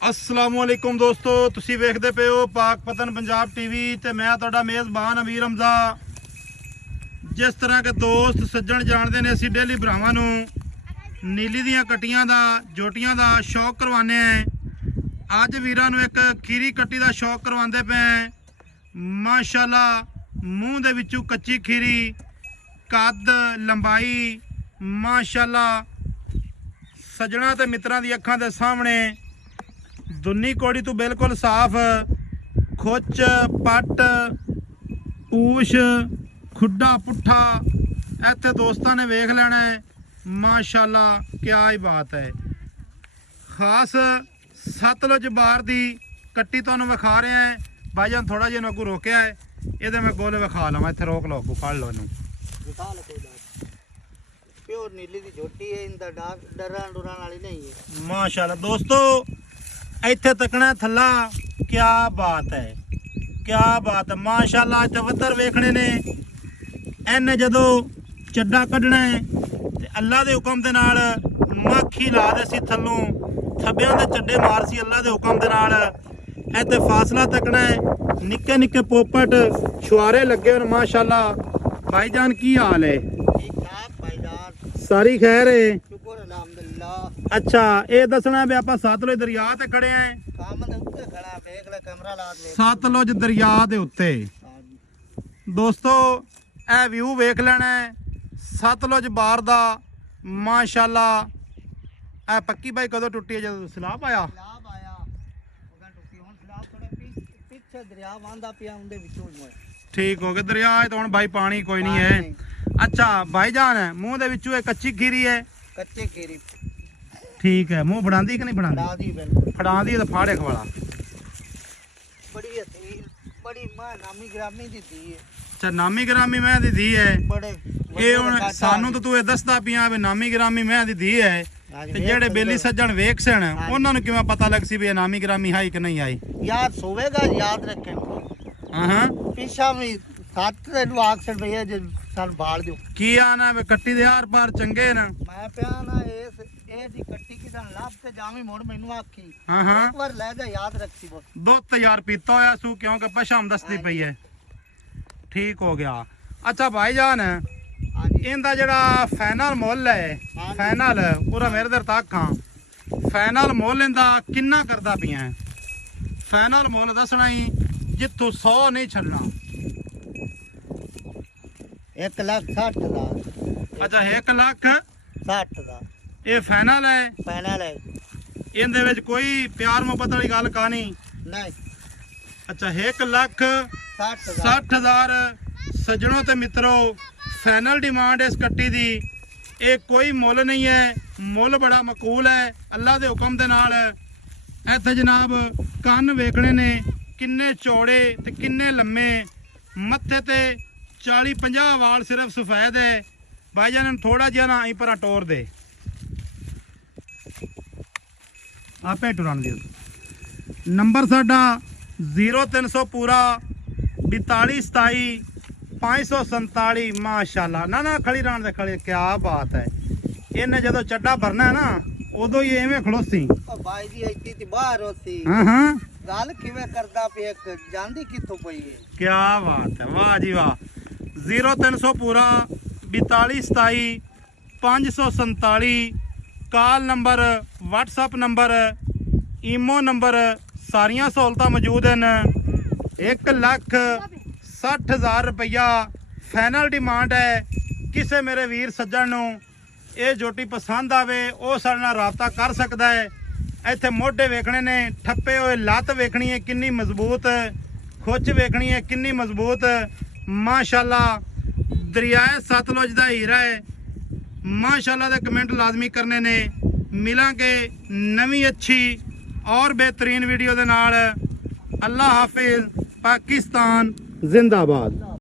अस्सलामुअलैकुम दोस्तों, तुसी वेखदे पे हो पाक पतन पंजाब टीवी ते मैं तुहाडा मेज़बान अमीर हमजा। जिस तरह के दोस्त सज्जण जानते ने, असीं डेली भरावां नूं नीली दियां कट्टियां दा जोटियां दा शौक करवाने हैं। अज वीरां नूं एक खीरी कट्टी दा शौक करवांदे पे हैं। माशाअल्लाह मूँह दे विचों कच्ची खीरी, कद लंबाई माशाअल्लाह सज्जणा ते मित्रां दी अखां दे सामने दुन्नी कोड़ी तो बिल्कुल साफ, खुच पट पूछ खुड्डा पुट्ठा इत्थे दोस्तों ने वेख लेना है। माशाअल्लाह क्या ही बात है। खास सतलुज बार दी कट्टी तुहानूं विखा रहे हैं। भाईजान थोड़ा जिहा अगू रोकया है, ये मैं गोले विखा लवां। इत्थे रोक लो, अगू फड़ लो इनू। प्योर नीली दी झोटी है, इंदा डरन डुरन वाली नहीं है। माशाअल्लाह दोस्तों इत्थे तकना थल्ला, क्या बात है, क्या बात है। माशाअल्लाह इत्थे वत्तर वेखने ने। इन्हें जदों चड्डा कड्ढना है ते अल्लाह दे हुक्म दे नाल मक्खी ला दे सी थल्लों, थब्बियां दे चड्डे मार सी अल्लाह दे हुक्म दे नाल। इत्थे फासला तकना है, निक्के निक्के पोपट छुआरे लगे होन। माशाअल्लाह भाईजान की हाल है? ठीक ठाक भाईजान, सारी खैर है, शुक्र अल्हम्दुलिल्लाह। अच्छा ये दसना भी आप सतलुज दरिया ते खड़े हैं। काम दे उत्ते खड़ा, देख ले कैमरा ला दे। सतलुज दरिया दे उत्ते दोस्तों ए व्यू वेख लेना है सतलुज बार दा। माशाअल्लाह ए पक्की भाई कदों टुटी है? जदों सैलाब आया। सैलाब आया ओदा टुकी। हुन सैलाब थोड़े पीछे दरिया वांदा पिया, उंदे विचों ठीक हो गया दरिया है तो हुण भाई पानी कोई नहीं है। अच्छा भाईजान मुंह दे विचों एक कच्ची खीरी है। कच्चे केरी ठीक है, मुंह फड़ांदी कि नहीं फड़ांदी? ला दी बिल्कुल फड़ांदी तो फाड़े खवाला। बड़ी हसीन, बड़ी मां नामी ग्रामी दी थी है। अच्छा नामी ग्रामी मैं दी धी है। बड़े ਇਹ ਹੁਣ ਸਾਨੂੰ ਤਾਂ ਤੂੰ ਇਹ ਦੱਸਦਾ ਪਿਆ ਵੀ ਨਾਮੀ ਗ੍ਰਾਮੀ ਮੈਂ ਦੀ ਧੀ ਹੈ, ਤੇ ਜਿਹੜੇ ਬੇਲੀ ਸੱਜਣ ਵੇਖ ਸਣ ਉਹਨਾਂ ਨੂੰ ਕਿਵੇਂ ਪਤਾ ਲੱਗ ਸੀ ਵੀ ਇਹ ਨਾਮੀ ਗ੍ਰਾਮੀ ਹੈ ਕਿ ਨਹੀਂ ਆਈ? याद सोवेगा, याद रखें। ਹਾਂ पीछा भी साथ ते आख सड़ भैया जे सन भाल दो। ਕੀ ਆਣਾ ਵੇ ਕੱਟੀ ਦੇ ਆਰ ਪਾਰ ਚੰਗੇ ਨਾ। मैं पिया ना इस ए दी कट्टी की सन लाभ ते जावी मोड़ मैनू आखी। ਹਾਂ ਹਾਂ एक बार ले जा, याद रखी बस। ਦੁੱਧ ਤਿਆਰ ਪੀਤਾ ਹੋਇਆ ਸੂ ਕਿਉਂਕਿ ਪਸ਼ਾਮ ਦੱਸਦੀ ਪਈ ਹੈ। ਠੀਕ ਹੋ ਗਿਆ। ਅੱਛਾ ਭਾਈਜਾਨ हां जी ਇਹਦਾ ਜਿਹੜਾ ਫਾਈਨਲ ਮੁੱਲ ਹੈ, ਫਾਈਨਲ ਪੂਰਾ ਮੇਰੇ ਦਰ ਤੱਕ ਹਾਂ, ਫਾਈਨਲ ਮੁੱਲ ਇਹਦਾ ਕਿੰਨਾ ਕਰਦਾ ਪਿਆ? ਫਾਈਨਲ ਮੁੱਲ ਦੱਸਣਾ ਹੀ ਜਿੱਥੋਂ 100 ਨਹੀਂ ਛੱਡਣਾ। 1,60,000। ਅੱਛਾ 1,60,000 ਦਾ ਇਹ ਫਾਈਨਲ ਹੈ? फाइनल है। ਇਹਦੇ ਵਿੱਚ ਕੋਈ ਪਿਆਰ ਮੁਹੱਬਤ ਵਾਲੀ ਗੱਲ ਕਹਾਣੀ? नहीं ਅੱਛਾ 1,60,000 60,000 ਸੱਜਣੋ ਤੇ ਮਿੱਤਰੋ ਫਾਈਨਲ ਡਿਮਾਂਡ ਇਸ ਕੱਟੀ ਦੀ। ਇਹ ਕੋਈ ਮੁੱਲ ਨਹੀਂ ਹੈ, ਮੁੱਲ ਬੜਾ ਮਕੂਲ ਹੈ ਅੱਲਾ ਦੇ ਹੁਕਮ ਦੇ ਨਾਲ। ਇੱਥੇ ਜਨਾਬ ਕੰਨ ਵੇਖਣੇ ਨੇ ਕਿੰਨੇ ਚੌੜੇ ਤੇ ਕਿੰਨੇ ਲੰਮੇ, ਮੱਥੇ ਤੇ 40-50 ਵਾਲ ਸਿਰਫ ਸਫੈਦ ਹੈ। ਭਾਈਜਾਨ ਨੂੰ ਥੋੜਾ ਜਿਹਾ ਨਾ ਆਈ ਪਰਾਂ ਟੋਰ ਦੇ, ਆਪੇ ਟੁਰਨ ਦਿਓ। ਨੰਬਰ ਸਾਡਾ 0300 ਪੂਰਾ 4227 547। माशाल्लाह ना ना खड़ी रान दे खड़ी, क्या बात है। इन्हें जदों चड्डा भरना है ना उदों ही एवें खड़ोसी। ओ भाई जी इतनी ती बाहर होती। हाँ हाँ गल किवें करदा पे, एक जांदी किथों पई है। क्या बात है, वाह जी वाह। 0300 पूरा 4227 547 call number, WhatsApp number, imo number, सारियां सहूलतां मौजूद हैं। 1,60,000 रुपया फाइनल डिमांड है। किसी मेरे वीर सज्जन नूं ये जोटी पसंद आवे वो साडे नाल राबता कर सकता है। इत्थे मोढे वेखने ने, ठप्पे हुए लत्त वेखनी है किन्नी मजबूत, खुच वेखनी है किन्नी मजबूत। माशाअल्लाह दरियाए सतलुज दा हीरा है। माशाअल्लाह दे कमेंट लाजमी करने ने। मिलांगे नवी अच्छी और बेहतरीन वीडियो दे नाल। अल्लाह हाफिज, पाकिस्तान जिंदाबाद।